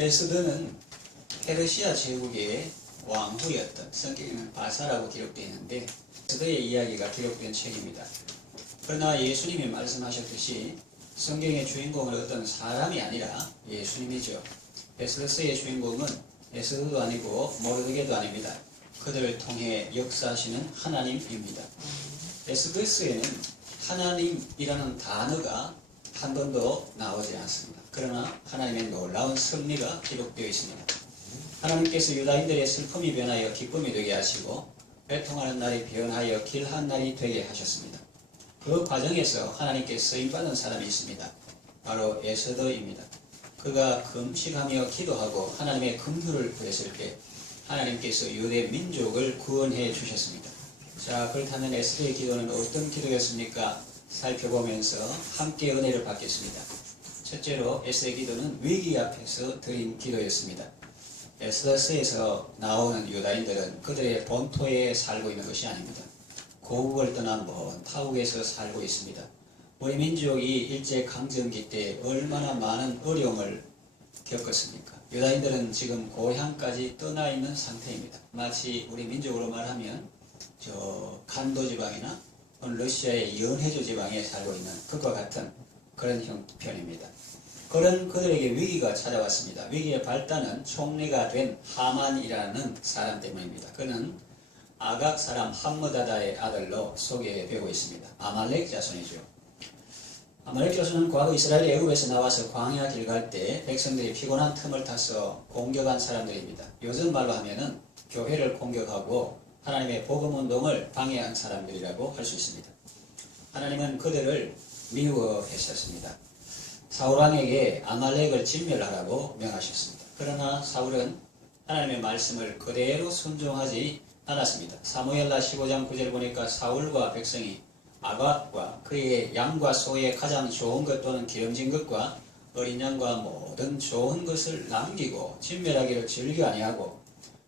에스더는 페르시아 제국의 왕후였던, 성경에는 바사라고 기록되어 있는데 에스더의 이야기가 기록된 책입니다. 그러나 예수님이 말씀하셨듯이 성경의 주인공은 어떤 사람이 아니라 예수님이죠. 에스더서의 주인공은 에스더도 아니고 모르드게도 아닙니다. 그들을 통해 역사하시는 하나님입니다. 에스더서에는 하나님이라는 단어가 한 번도 나오지 않습니다. 그러나 하나님의 놀라운 승리가 기록되어 있습니다. 하나님께서 유다인들의 슬픔이 변하여 기쁨이 되게 하시고 애통하는 날이 변하여 길한 날이 되게 하셨습니다. 그 과정에서 하나님께 쓰임받은 사람이 있습니다. 바로 에스더입니다. 그가 금식하며 기도하고 하나님의 긍휼을 구했을 때 하나님께서 유대 민족을 구원해 주셨습니다. 자, 그렇다면 에스더의 기도는 어떤 기도였습니까? 살펴보면서 함께 은혜를 받겠습니다. 첫째로 에스더의 기도는 위기 앞에서 드린 기도였습니다. 에스더서에서 나오는 유다인들은 그들의 본토에 살고 있는 것이 아닙니다. 고국을 떠난 먼 타국에서 살고 있습니다. 우리 민족이 일제강점기 때 얼마나 많은 어려움을 겪었습니까? 유다인들은 지금 고향까지 떠나 있는 상태입니다. 마치 우리 민족으로 말하면 저 간도 지방이나 러시아의 연해주 지방에 살고 있는 그것과 같은 그런 형편입니다. 그런 그들에게 위기가 찾아왔습니다. 위기의 발단은 총리가 된 하만이라는 사람 때문입니다. 그는 아각 사람 함므다다의 아들로 소개되고 있습니다. 아말렉 자손이죠. 아말렉 자손은 과거 이스라엘이 애굽에서 나와서 광야 길 갈 때 백성들이 피곤한 틈을 타서 공격한 사람들입니다. 요즘 말로 하면은 교회를 공격하고 하나님의 복음운동을 방해한 사람들이라고 할 수 있습니다. 하나님은 그들을 미워했었습니다. 사울왕에게 아말렉을 진멸하라고 명하셨습니다. 그러나 사울은 하나님의 말씀을 그대로 순종하지 않았습니다. 사무엘하 15장 9절 보니까 사울과 백성이 아각과 그의 양과 소의 가장 좋은 것 또는 기름진 것과 어린 양과 모든 좋은 것을 남기고 진멸하기를 즐겨 아니하고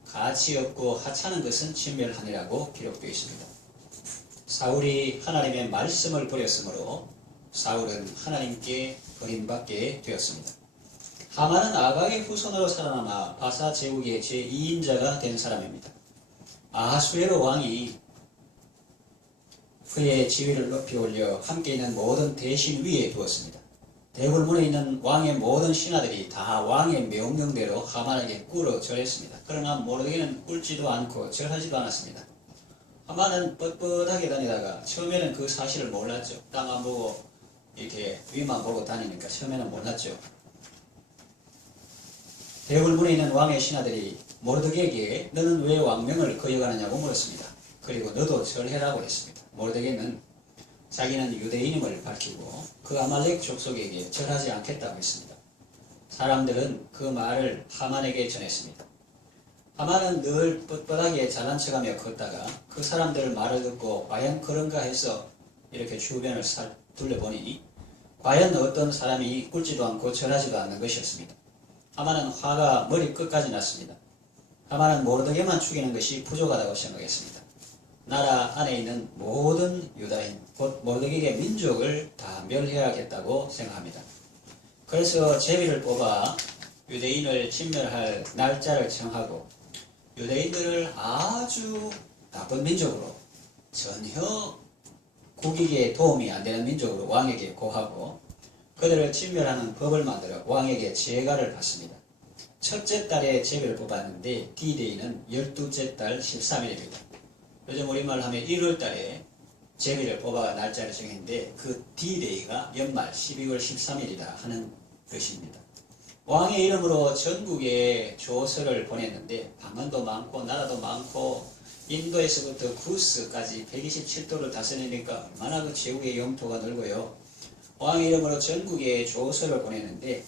가치 없고 하찮은 것은 진멸하니라고 기록되어 있습니다. 사울이 하나님의 말씀을 버렸으므로 사울은 하나님께 버림받게 되었습니다. 하만은 아각의 후손으로 살아남아 바사 제국의 제2인자가 된 사람입니다. 아하수에로 왕이 그의 지위를 높이 올려 함께 있는 모든 대신 위에 두었습니다. 대궐문에 있는 왕의 모든 신하들이 다 왕의 명령대로 하만에게 꿇어 절했습니다. 그러나 모르드게는 꿇지도 않고 절하지도 않았습니다. 하만은 뻣뻣하게 다니다가 처음에는 그 사실을 몰랐죠. 땅 안 보고 이렇게 위만 보고 다니니까 처음에는 몰랐죠. 대궐문에 있는 왕의 신하들이 모르드게에게 너는 왜 왕명을 거역하느냐고 물었습니다. 그리고 너도 절해라고 했습니다. 모르드게는 자기는 유대인임을 밝히고 그 아말렉 족속에게 절하지 않겠다고 했습니다. 사람들은 그 말을 하만에게 전했습니다. 하만은 늘 뻣뻣하게 잘난 척하며 걷다가 그 사람들 말을 듣고 과연 그런가 해서 이렇게 주변을 둘러보니 과연 어떤 사람이 꿇지도 않고 절하지도 않는 것이었습니다. 하만은 화가 머리 끝까지 났습니다. 하만은 모르드게만 죽이는 것이 부족하다고 생각했습니다. 나라 안에 있는 모든 유다인, 곧 모르드게의 민족을 다 멸해야겠다고 생각합니다. 그래서 제비를 뽑아 유대인을 진멸할 날짜를 정하고 유대인들을 아주 나쁜 민족으로 전혀 국익에 도움이 안 되는 민족으로 왕에게 고하고 그들을 진멸하는 법을 만들어 왕에게 제가를 받습니다. 첫째 달에 제비를 뽑았는데 D-Day는 12째 달 13일입니다. 요즘 우리말로 하면 1월 달에 제비를 뽑아 날짜를 정했는데 그 D-Day가 연말 12월 13일이다 하는 것입니다. 왕의 이름으로 전국에 조서를 보냈는데 방언도 많고 나라도 많고 인도에서부터 구스까지 127도를 다스리니까 얼마나 그 제국의 영토가 넓어요. 왕의 이름으로 전국에 조서를 보냈는데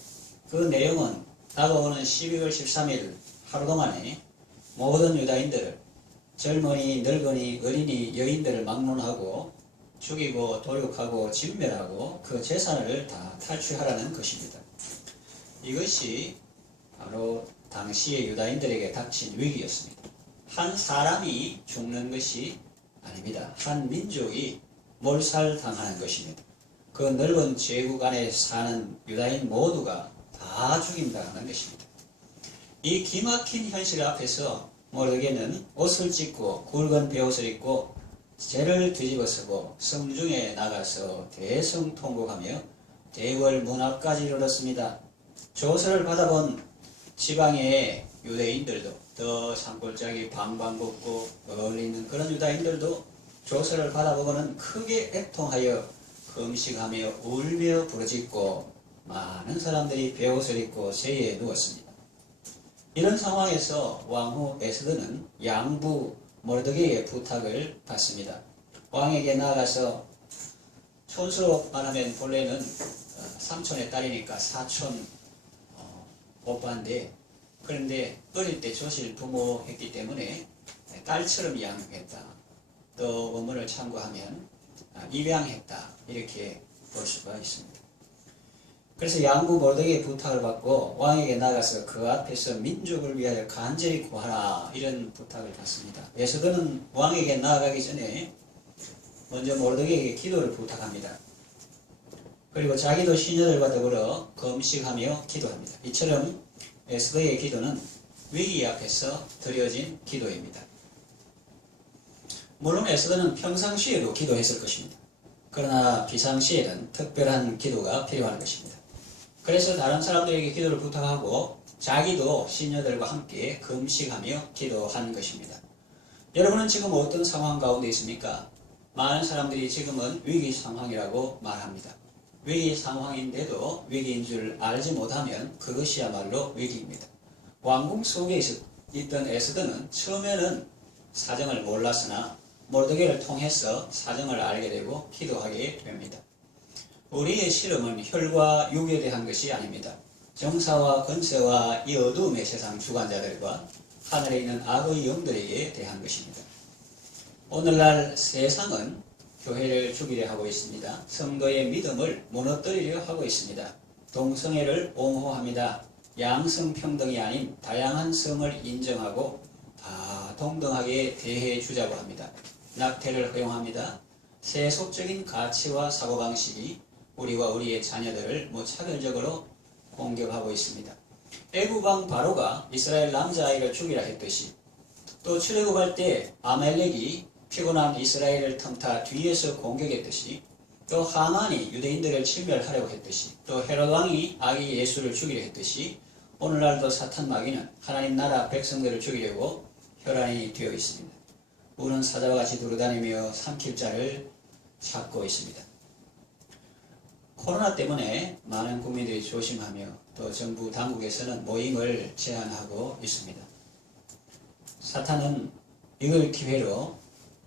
그 내용은 다가오는 12월 13일 하루 동안에 모든 유다인들을 젊은이, 늙은이, 어린이, 여인들을 막론하고 죽이고 도륙하고 진멸하고 그 재산을 다 탈취하라는 것입니다. 이것이 바로 당시의 유다인들에게 닥친 위기였습니다. 한 사람이 죽는 것이 아닙니다. 한 민족이 몰살당하는 것입니다. 그 넓은 제국 안에 사는 유다인 모두가 다 죽임당하는 것입니다. 이 기막힌 현실 앞에서 모르게는 옷을 찢고 굵은 베옷을 입고 죄를 뒤집어쓰고 성중에 나가서 대성통곡하며 대궐 문 앞까지 이르렀습니다. 조서를 받아본 지방의 유대인들도 더 산골짜기 방방 걷고 멀리 있는 그런 유다인들도 조서를 받아보고는 크게 애통하여 금식하며 울며 부르짖고 많은 사람들이 베옷을 입고 재에 누웠습니다. 이런 상황에서 왕후 에스더는 양부 모르드게의 부탁을 받습니다. 왕에게 나아가서 촌수로 말하면 본래는 삼촌의 딸이니까 사촌 오빠인데, 그런데 어릴 때 조실 부모했기 때문에 딸처럼 양육했다. 또 원문을 참고하면 입양했다. 이렇게 볼 수가 있습니다. 그래서 양부 모르드게의 부탁을 받고 왕에게 나가서 그 앞에서 민족을 위하여 간절히 구하라, 이런 부탁을 받습니다. 에스더는 왕에게 나아가기 전에 먼저 모르드게에게 기도를 부탁합니다. 그리고 자기도 시녀들과 더불어 금식하며 기도합니다. 이처럼 에스더의 기도는 위기 앞에서 드려진 기도입니다. 물론 에스더는 평상시에도 기도했을 것입니다. 그러나 비상시에는 특별한 기도가 필요한 것입니다. 그래서 다른 사람들에게 기도를 부탁하고 자기도 시녀들과 함께 금식하며 기도한 것입니다. 여러분은 지금 어떤 상황 가운데 있습니까? 많은 사람들이 지금은 위기 상황이라고 말합니다. 위기 상황인데도 위기인 줄 알지 못하면 그것이야말로 위기입니다. 왕궁 속에 있던 에스더는 처음에는 사정을 몰랐으나 모르드게를 통해서 사정을 알게 되고 기도하게 됩니다. 우리의 시름은 혈과 육에 대한 것이 아닙니다. 정사와 권세와 이 어두움의 세상 주관자들과 하늘에 있는 악의 영들에게 대한 것입니다. 오늘날 세상은 교회를 죽이려 하고 있습니다. 성도의 믿음을 무너뜨리려 하고 있습니다. 동성애를 옹호합니다. 양성평등이 아닌 다양한 성을 인정하고 다 동등하게 대해 주자고 합니다. 낙태를 허용합니다. 세속적인 가치와 사고방식이 우리와 우리의 자녀들을 무차별적으로 공격하고 있습니다. 애굽왕 바로가 이스라엘 남자아이를 죽이라 했듯이, 또 출애굽할 때 아말렉이 피곤한 이스라엘을 틈타 뒤에서 공격했듯이, 또 하만이 유대인들을 침멸하려고 했듯이, 또 헤롯 왕이 아기 예수를 죽이려 했듯이 오늘날도 사탄 마귀는 하나님 나라 백성들을 죽이려고 혈안이 되어 있습니다. 우는 사자와 같이 두루다니며 삼킬 자를 찾고 있습니다. 코로나 때문에 많은 국민들이 조심하며 또 정부 당국에서는 모임을 제한하고 있습니다. 사탄은 이걸 기회로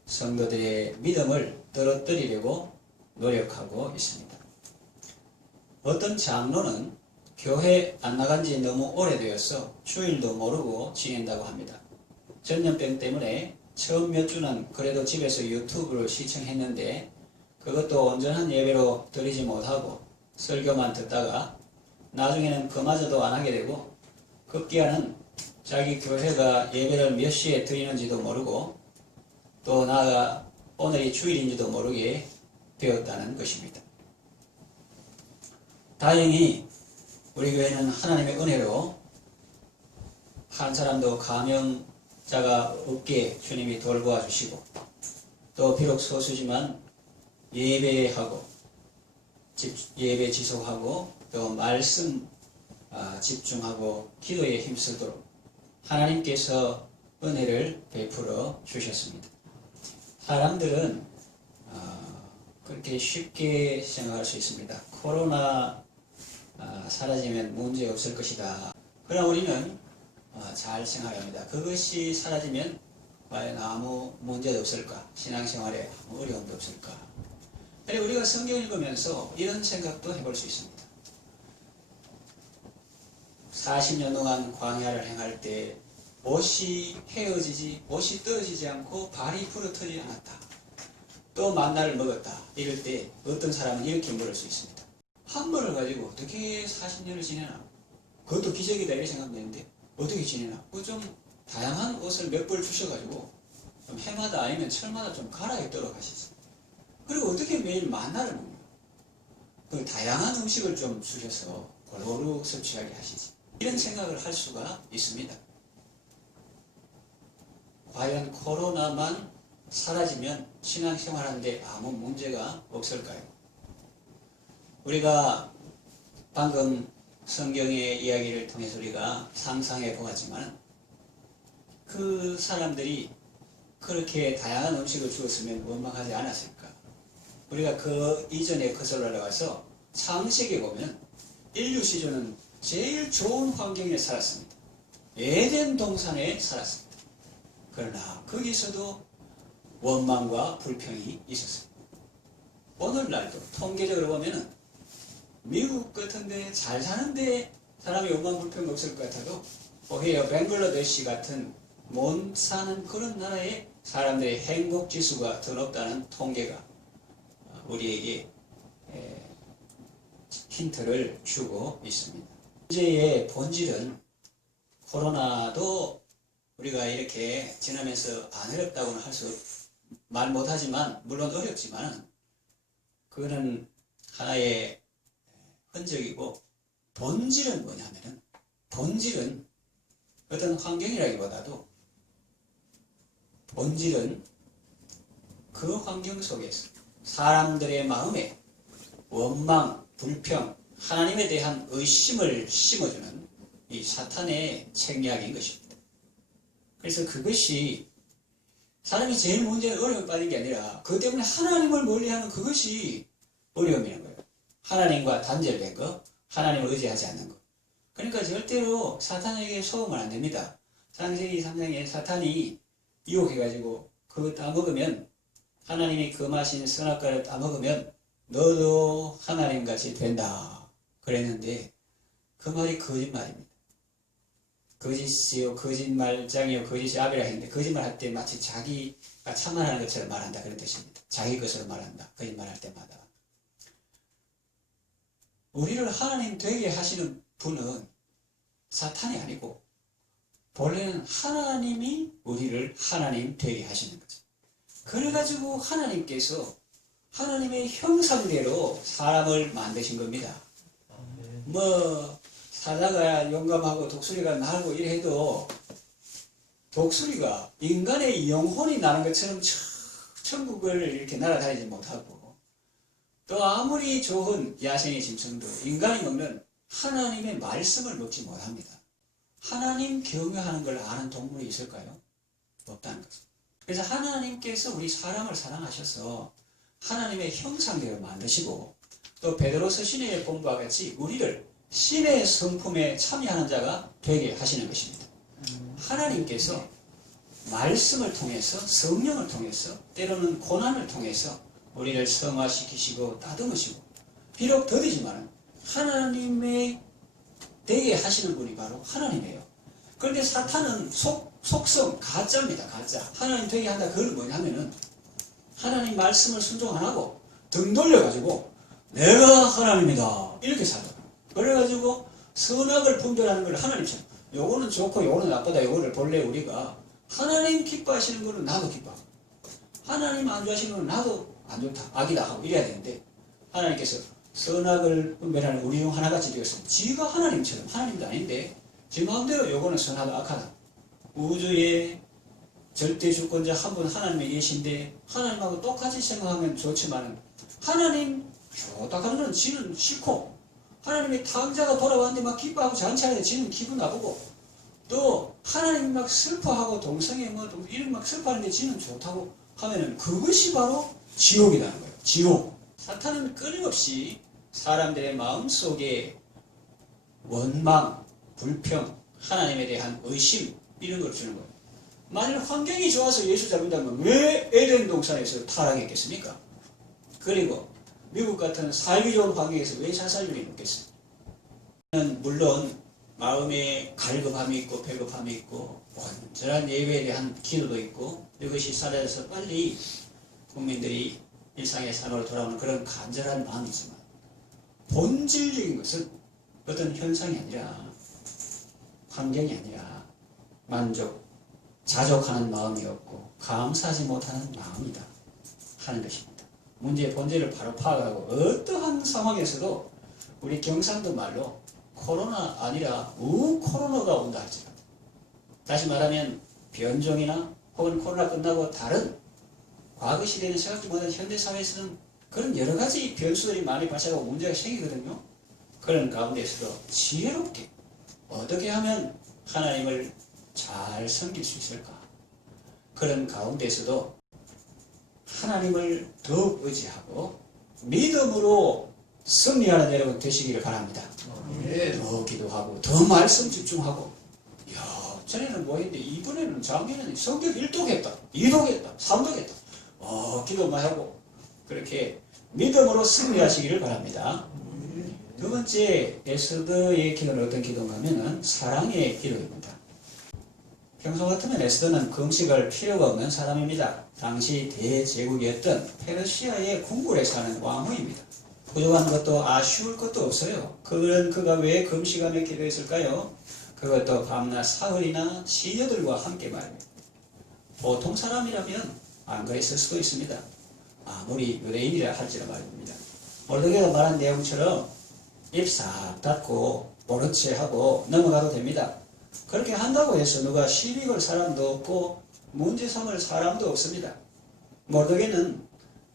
성도들의 믿음을 떨어뜨리려고 노력하고 있습니다. 어떤 장로는 교회 안 나간 지 너무 오래되어서 주일도 모르고 지낸다고 합니다. 전염병 때문에 처음 몇 주는 그래도 집에서 유튜브를 시청했는데 그것도 온전한 예배로 드리지 못하고 설교만 듣다가 나중에는 그마저도 안 하게 되고 급기야는 자기 교회가 예배를 몇 시에 드리는지도 모르고 또 나아가 오늘이 주일인지도 모르게 되었다는 것입니다. 다행히 우리 교회는 하나님의 은혜로 한 사람도 감염자가 없게 주님이 돌보아 주시고, 또 비록 소수지만 예배하고 예배 지속하고 또 말씀 집중하고 기도에 힘쓰도록 하나님께서 은혜를 베풀어 주셨습니다. 사람들은 그렇게 쉽게 생각할 수 있습니다. 코로나 사라지면 문제 없을 것이다. 그러나 우리는 잘 생각합니다. 그것이 사라지면 과연 아무 문제도 없을까? 신앙생활에 아무 어려움도 없을까? 그런데 우리가 성경 읽으면서 이런 생각도 해볼 수 있습니다. 40년 동안 광야를 행할 때 옷이 옷이 떨어지지 않고 발이 부러뜨리지 않았다. 또 만나를 먹었다. 이럴 때 어떤 사람은 이렇게 물을 수 있습니다. 한 벌을 가지고 어떻게 40년을 지내나? 그것도 기적이다 이렇게 생각되는데 어떻게 지내나? 좀 다양한 옷을 몇 벌 주셔가지고 좀 해마다 아니면 철마다 좀 갈아입도록 하시지. 그리고 어떻게 매일 만나를 먹냐? 그 다양한 음식을 좀 주셔서 골고루 섭취하게 하시지. 이런 생각을 할 수가 있습니다. 과연 코로나만 사라지면 신앙생활하는데 아무 문제가 없을까요? 우리가 방금 성경의 이야기를 통해서 우리가 상상해 보았지만 그 사람들이 그렇게 다양한 음식을 주었으면 원망하지 않았을까? 우리가 그 이전에 거슬러 올라가서 창세기에 보면 인류 시조는 제일 좋은 환경에 살았습니다. 에덴 동산에 살았습니다. 그러나 거기서도 원망과 불평이 있었습니다. 오늘날도 통계적으로 보면은 미국 같은데 잘 사는데 사람이 원망 불평이 없을 것 같아도 오히려 벵글라데시 같은 못 사는 그런 나라의 사람들의 행복 지수가 더 높다는 통계가 우리에게 힌트를 주고 있습니다. 문제의 본질은 코로나도 우리가 이렇게 지나면서 안 어렵다고는 말 못하지만 물론 어렵지만 그거는 하나의 흔적이고 본질은 뭐냐면은 본질은 어떤 환경이라기보다도 본질은 그 환경 속에서 사람들의 마음에 원망, 불평, 하나님에 대한 의심을 심어주는 이 사탄의 책략인 것입니다. 그래서 그것이 사람이 제일 문제는 어려움에 빠진 게 아니라 그것 때문에 하나님을 멀리하는 그것이 어려움이라는 거예요. 하나님과 단절된 거, 하나님을 의지하지 않는 거. 그러니까 절대로 사탄에게 속으면 안 됩니다. 창세기 3장에 사탄이 유혹해가지고 그거 따먹으면 하나님이 금하신 선악과를 따먹으면 너도 하나님같이 된다 그랬는데 그 말이 거짓말입니다. 거짓이요 거짓말장이요 거짓이 아비라 했는데 거짓말 할 때 마치 자기가 참말하는 것처럼 말한다 그런 뜻입니다. 자기 것으로 말한다. 거짓말할 때마다. 우리를 하나님 되게 하시는 분은 사탄이 아니고 본래는 하나님이 우리를 하나님 되게 하시는 거죠. 그래가지고 하나님께서 하나님의 형상대로 사람을 만드신 겁니다. 뭐 사자가 용감하고 독수리가 날고 이래도 독수리가 인간의 영혼이 나는 것처럼 천국을 이렇게 날아다니지 못하고 또 아무리 좋은 야생의 짐승도 인간이 먹는 하나님의 말씀을 먹지 못합니다. 하나님 경외하는 걸 아는 동물이 있을까요? 없다는 거죠. 그래서 하나님께서 우리 사람을 사랑하셔서 하나님의 형상대로 만드시고 또 베드로서 신의 공부와 같이 우리를 신의 성품에 참여하는 자가 되게 하시는 것입니다. 하나님께서 말씀을 통해서 성령을 통해서 때로는 고난을 통해서 우리를 성화시키시고 다듬으시고 비록 더디지만 하나님의 되게 하시는 분이 바로 하나님이에요. 그런데 사탄은 속성 가짜입니다. 가짜. 하나님 되게 한다. 그건 뭐냐면은 하나님 말씀을 순종 안 하고 등 돌려가지고 내가 하나님이다 이렇게 살아. 그래가지고 선악을 분별하는 걸 하나님처럼 요거는 좋고 요거는 나쁘다 요거를 본래 우리가 하나님 기뻐하시는 거는 나도 기뻐하고 하나님 안 좋아하시는 거는 나도 안 좋다 악이다 하고 이래야 되는데 하나님께서 선악을 분별하는 우리 중 하나같이 되었으면 지가 하나님처럼 하나님도 아닌데 지 마음대로 요거는 선하다 악하다 우주의 절대 주권자 한 분 하나님이 계신데 하나님하고 똑같이 생각하면 좋지만 하나님 좋다 하는 건 지는 싫고 하나님의 탕자가 돌아왔는데 막 기뻐하고 잔치하는데 지는 기분 나쁘고 또 하나님 막 슬퍼하고 동성애 뭐 이런 막 슬퍼하는데 지는 좋다고 하면은 그것이 바로 지옥이라는 거예요. 지옥. 사탄은 끊임없이 사람들의 마음속에 원망, 불평, 하나님에 대한 의심 이런 걸 주는 거예요. 만일 환경이 좋아서 예수 잡는다면 왜 에덴 동산에서 타락했겠습니까? 그리고 미국 같은 살기 좋은 환경에서 왜 자살률이 높겠어요? 물론 마음에 갈급함이 있고 배급함이 있고 완전한 예배에 대한 기도도 있고 이것이 사라져서 빨리 국민들이 일상의 삶으로 돌아오는 그런 간절한 마음이지만 본질적인 것은 어떤 현상이 아니라 환경이 아니라 만족, 자족하는 마음이 없고 감사하지 못하는 마음이다 하는 것입니다. 문제의 본질을 바로 파악하고 어떠한 상황에서도 우리 경상도 말로 코로나 아니라 우코로나가 온다 할지라도, 다시 말하면 변종이나 혹은 코로나 끝나고 다른 과거 시대에는 생각지 못한 현대사회에서는 그런 여러 가지 변수들이 많이 발생하고 문제가 생기거든요. 그런 가운데서도 지혜롭게 어떻게 하면 하나님을 잘 섬길 수 있을까? 그런 가운데서도 하나님을 더욱 의지하고 믿음으로 승리하는 여러분 되시기를 바랍니다. 더 기도하고 더 말씀 집중하고, 야, 전에는 뭐 했는데 이번에는 작년에는 성경 1독 했다, 2독 했다, 3독 했다. 기도만 하고 그렇게 믿음으로 승리하시기를 바랍니다. 두 번째 에스더의 기도는 어떤 기도인가 하면은 사랑의 기도입니다. 평소 같으면 에스더는 금식할 필요가 없는 사람입니다. 당시 대제국이었던 페르시아의 궁궐에 사는 왕후입니다. 부족한 것도 아쉬울 것도 없어요. 그가 왜 금식하며 기도했을까요? 그것도 밤낮 사흘이나 시녀들과 함께 말입니다. 보통 사람이라면 안 그랬을 수도 있습니다. 아무리 유대인이라 할지라 말입니다. 모르게가 말한 내용처럼 입 싹 닫고 모른 채 하고 넘어가도 됩니다. 그렇게 한다고 해서 누가 시비 걸 사람도 없고 문제 삼을 사람도 없습니다. 모르게는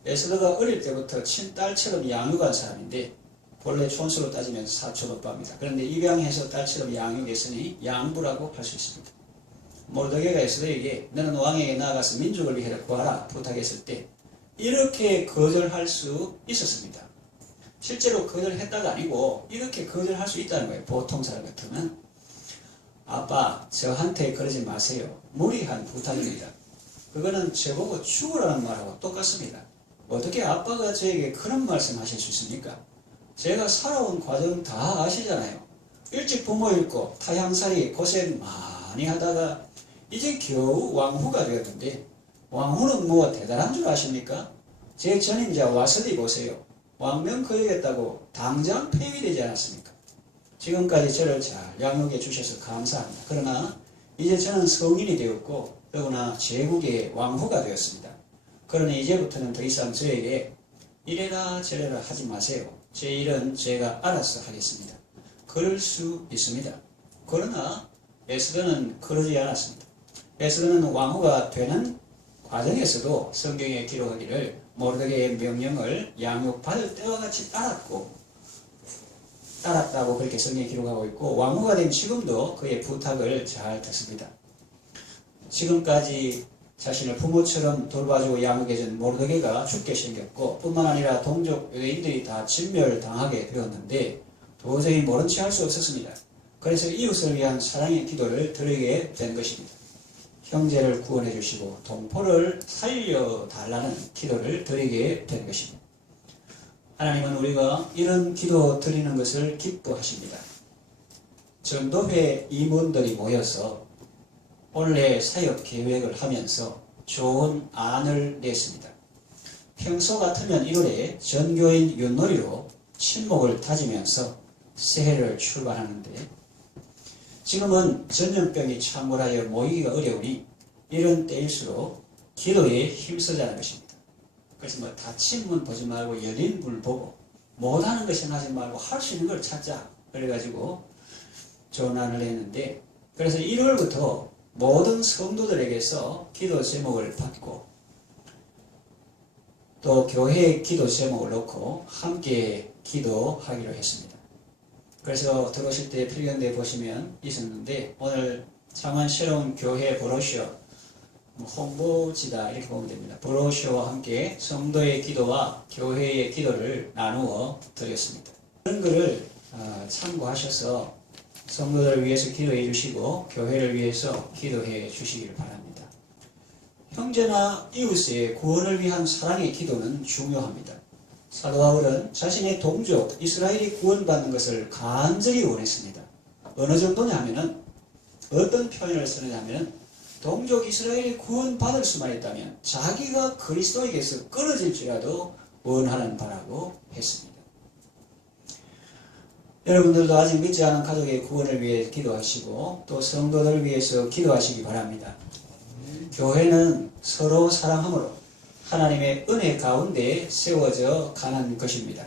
에스더가 어릴 때부터 친딸처럼 양육한 사람인데 본래 촌수로 따지면 사촌 오빠입니다. 그런데 입양해서 딸처럼 양육했으니 양부라고 할 수 있습니다. 모르게가 에스더에게 너는 왕에게 나아가서 민족을 위해 구하라 부탁했을 때 이렇게 거절할 수 있었습니다. 실제로 거절했다가 아니고 이렇게 거절할 수 있다는 거예요. 보통 사람 같으면 아빠 저한테 그러지 마세요. 무리한 부탁입니다. 그거는 저보고 죽으라는 말하고 똑같습니다. 어떻게 아빠가 저에게 그런 말씀 하실 수 있습니까? 제가 살아온 과정 다 아시잖아요. 일찍 부모 잃고 타향살이 고생 많이 하다가 이제 겨우 왕후가 되었는데 왕후는 뭐 대단한 줄 아십니까? 제 전임자 와서디 보세요. 왕명 거역했다고 당장 폐위되지 않았습니까? 지금까지 저를 잘 양육해 주셔서 감사합니다. 그러나 이제 저는 성인이 되었고 더구나 제국의 왕후가 되었습니다. 그러니 이제부터는 더 이상 저에게 이래라 저래라 하지 마세요. 제 일은 제가 알아서 하겠습니다. 그럴 수 있습니다. 그러나 에스더는 그러지 않았습니다. 에스더는 왕후가 되는 과정에서도 성경에 기록하기를 모르드게의 명령을 양육받을 때와 같이 따랐다고 그렇게 성경에 기록하고 있고 왕후가 된 지금도 그의 부탁을 잘 듣습니다. 지금까지 자신을 부모처럼 돌봐주고 양육해준 모르드게가 죽게 생겼고 뿐만 아니라 동족 유대인들이 다 진멸당하게 되었는데 도저히 모른 채 할 수 없었습니다. 그래서 이웃을 위한 사랑의 기도를 드리게 된 것입니다. 형제를 구원해 주시고 동포를 살려달라는 기도를 드리게 된 것입니다. 하나님은 우리가 이런 기도 드리는 것을 기뻐하십니다. 전도회 임원들이 모여서 원래 사역 계획을 하면서 좋은 안을 냈습니다. 평소 같으면 1월에 전교인 윷놀이로 친목을 다지면서 새해를 출발하는데 지금은 전염병이 창궐하여 모이기가 어려우니 이런 때일수록 기도에 힘쓰자는 것입니다. 그래서 뭐 닫힌 문 보지 말고 열린 문을 보고 못하는 것이 하지 말고 할 수 있는 걸 찾자. 그래가지고 전환을 했는데 그래서 1월부터 모든 성도들에게서 기도 제목을 받고 또 교회의 기도 제목을 넣고 함께 기도하기로 했습니다. 그래서 들어오실 때 필경대에 보시면 있었는데 오늘 창원 새로운 교회 브로셔 홍보지다 이렇게 보면 됩니다. 브로셔와 함께 성도의 기도와 교회의 기도를 나누어 드렸습니다. 그런 것을 참고하셔서 성도들을 위해서 기도해 주시고 교회를 위해서 기도해 주시기를 바랍니다. 형제나 이웃의 구원을 위한 사랑의 기도는 중요합니다. 사도 바울은 자신의 동족 이스라엘이 구원받는 것을 간절히 원했습니다. 어느 정도냐 하면은 어떤 표현을 쓰느냐 하면은 동족 이스라엘이 구원받을 수만 있다면 자기가 그리스도에게서 끊어질지라도 원하는 바라고 했습니다. 여러분들도 아직 믿지 않은 가족의 구원을 위해 기도하시고 또 성도들을 위해서 기도하시기 바랍니다. 교회는 서로 사랑함으로 하나님의 은혜 가운데 세워져 가는 것입니다.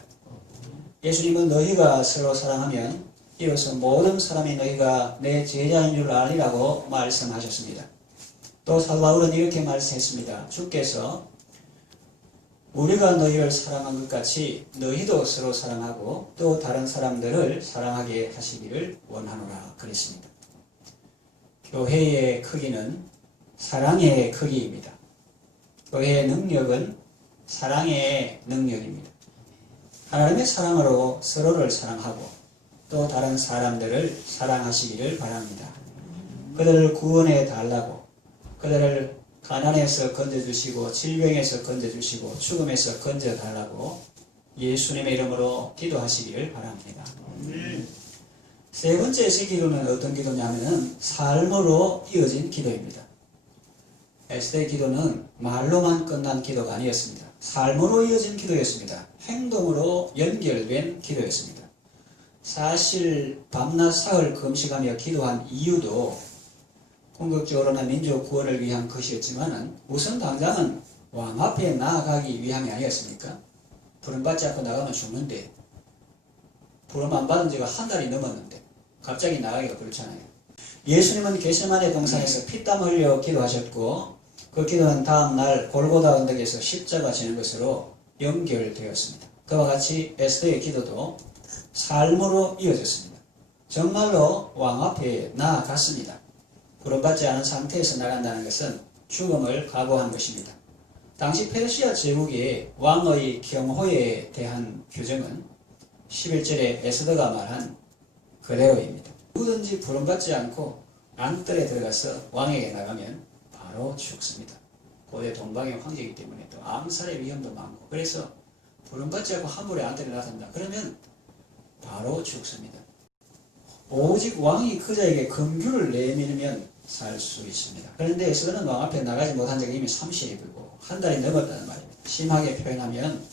예수님은 너희가 서로 사랑하면 이어서 모든 사람이 너희가 내 제자인 줄 알리라고 말씀하셨습니다. 또 사도 바울은 이렇게 말씀했습니다. 주께서 우리가 너희를 사랑한 것 같이 너희도 서로 사랑하고 또 다른 사람들을 사랑하게 하시기를 원하노라 그랬습니다. 교회의 크기는 사랑의 크기입니다. 교회의 능력은 사랑의 능력입니다. 하나님의 사랑으로 서로를 사랑하고 또 다른 사람들을 사랑하시기를 바랍니다. 그들을 구원해 달라고, 그들을 가난에서 건져주시고 질병에서 건져주시고 죽음에서 건져달라고 예수님의 이름으로 기도하시기를 바랍니다. 세 번째 기도는 어떤 기도냐면 삶으로 이어진 기도입니다. 에스더의 기도는 말로만 끝난 기도가 아니었습니다. 삶으로 이어진 기도였습니다. 행동으로 연결된 기도였습니다. 사실 밤낮 사흘 금식하며 기도한 이유도 궁극적으로는 민족 구원을 위한 것이었지만 우선 당장은 왕 앞에 나아가기 위함이 아니었습니까? 부름 받지 않고 나가면 죽는데 부름 안 받은 지가 한 달이 넘었는데 갑자기 나가기가 그렇잖아요. 예수님은 겟세마네 동산에서 피땀 흘려 기도하셨고 그 기도는 다음 날 골고다 언덕에서 십자가 지는 것으로 연결되었습니다. 그와 같이 에스더의 기도도 삶으로 이어졌습니다. 정말로 왕 앞에 나아갔습니다. 부름받지 않은 상태에서 나간다는 것은 죽음을 각오한 것입니다. 당시 페르시아 제국의 왕의 경호에 대한 규정은 11절에 에스더가 말한 그대로입니다. 누구든지 부름받지 않고 앙뜰에 들어가서 왕에게 나가면 바로 죽습니다. 고대 동방의 황제이기 때문에 또 암살의 위험도 많고 그래서 부름받지 않고 함부로 앙뜰에 나선다. 그러면 바로 죽습니다. 오직 왕이 그자에게 금규를 내밀면 살 수 있습니다. 그런데 에스더는 왕 앞에 나가지 못한 지가 이미 30일이고 한 달이 넘었다는 말입니다. 심하게 표현하면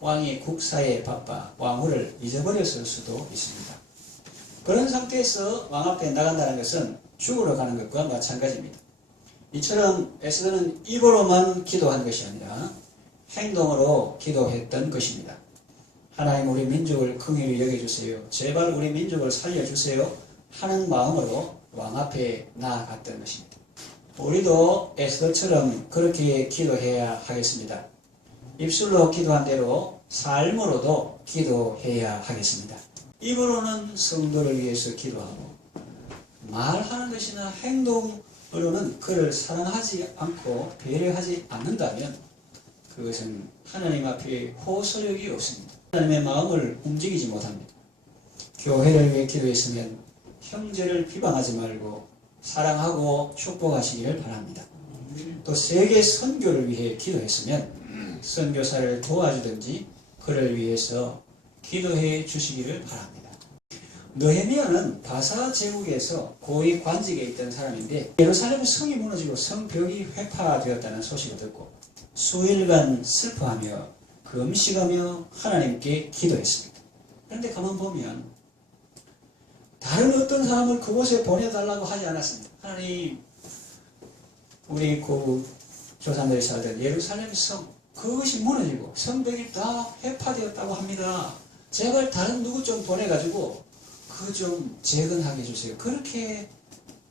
왕이 국사에 바빠 왕후를 잊어버렸을 수도 있습니다. 그런 상태에서 왕 앞에 나간다는 것은 죽으러 가는 것과 마찬가지입니다. 이처럼 에스더는 입으로만 기도한 것이 아니라 행동으로 기도했던 것입니다. 하나님 우리 민족을 긍휼히 여겨주세요. 제발 우리 민족을 살려주세요. 하는 마음으로 왕 앞에 나아갔던 것입니다. 우리도 에스더처럼 그렇게 기도해야 하겠습니다. 입술로 기도한 대로 삶으로도 기도해야 하겠습니다. 입으로는 성도를 위해서 기도하고 말하는 것이나 행동으로는 그를 사랑하지 않고 배려하지 않는다면 그것은 하나님 앞에 호소력이 없습니다. 하나님의 마음을 움직이지 못합니다. 교회를 위해 기도했으면 형제를 비방하지 말고 사랑하고 축복하시기를 바랍니다. 또 세계 선교를 위해 기도했으면 선교사를 도와주든지 그를 위해서 기도해 주시기를 바랍니다. 느헤미야는 바사 제국에서 고위 관직에 있던 사람인데 예루살렘 성이 무너지고 성벽이 회파되었다는 소식을 듣고 수일간 슬퍼하며 금식하며 하나님께 기도했습니다. 그런데 가만 보면 다른 어떤 사람을 그곳에 보내달라고 하지 않았습니다. 하나님, 우리 그 조상들이 살던 예루살렘 성, 그것이 무너지고 성벽이 다 회파되었다고 합니다. 제발 다른 누구 좀 보내가지고 그거 좀 재건하게 해주세요. 그렇게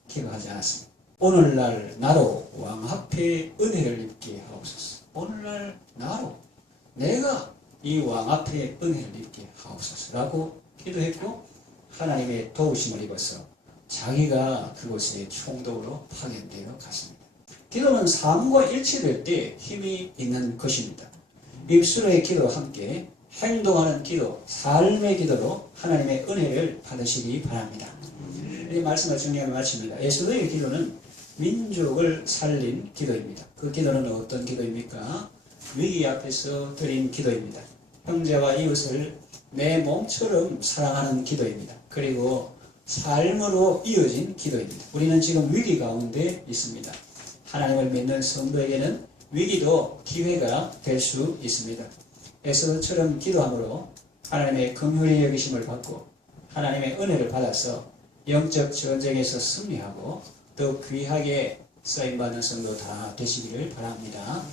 기도하지 않았습니다. 오늘날 나로 왕 앞에 은혜를 입게 하옵소서. 오늘날 나로 내가 이 왕 앞에 은혜를 입게 하옵소서라고 기도했고 하나님의 도우심을 입어서 자기가 그곳에 총독으로 파견되어 갔습니다. 기도는 삶과 일치될 때 힘이 있는 것입니다. 입술의 기도와 함께 행동하는 기도, 삶의 기도로 하나님의 은혜를 받으시기 바랍니다. 이 말씀과 중요한 말씀입니다. 에스더의 기도는 민족을 살린 기도입니다. 그 기도는 어떤 기도입니까? 위기 앞에서 드린 기도입니다. 형제와 이웃을 내 몸처럼 사랑하는 기도입니다. 그리고 삶으로 이어진 기도입니다. 우리는 지금 위기 가운데 있습니다. 하나님을 믿는 성도에게는 위기도 기회가 될 수 있습니다. 에스더처럼 기도함으로 하나님의 긍휼히 여기심을 받고 하나님의 은혜를 받아서 영적 전쟁에서 승리하고 더 귀하게 쓰임받는 성도 다 되시기를 바랍니다.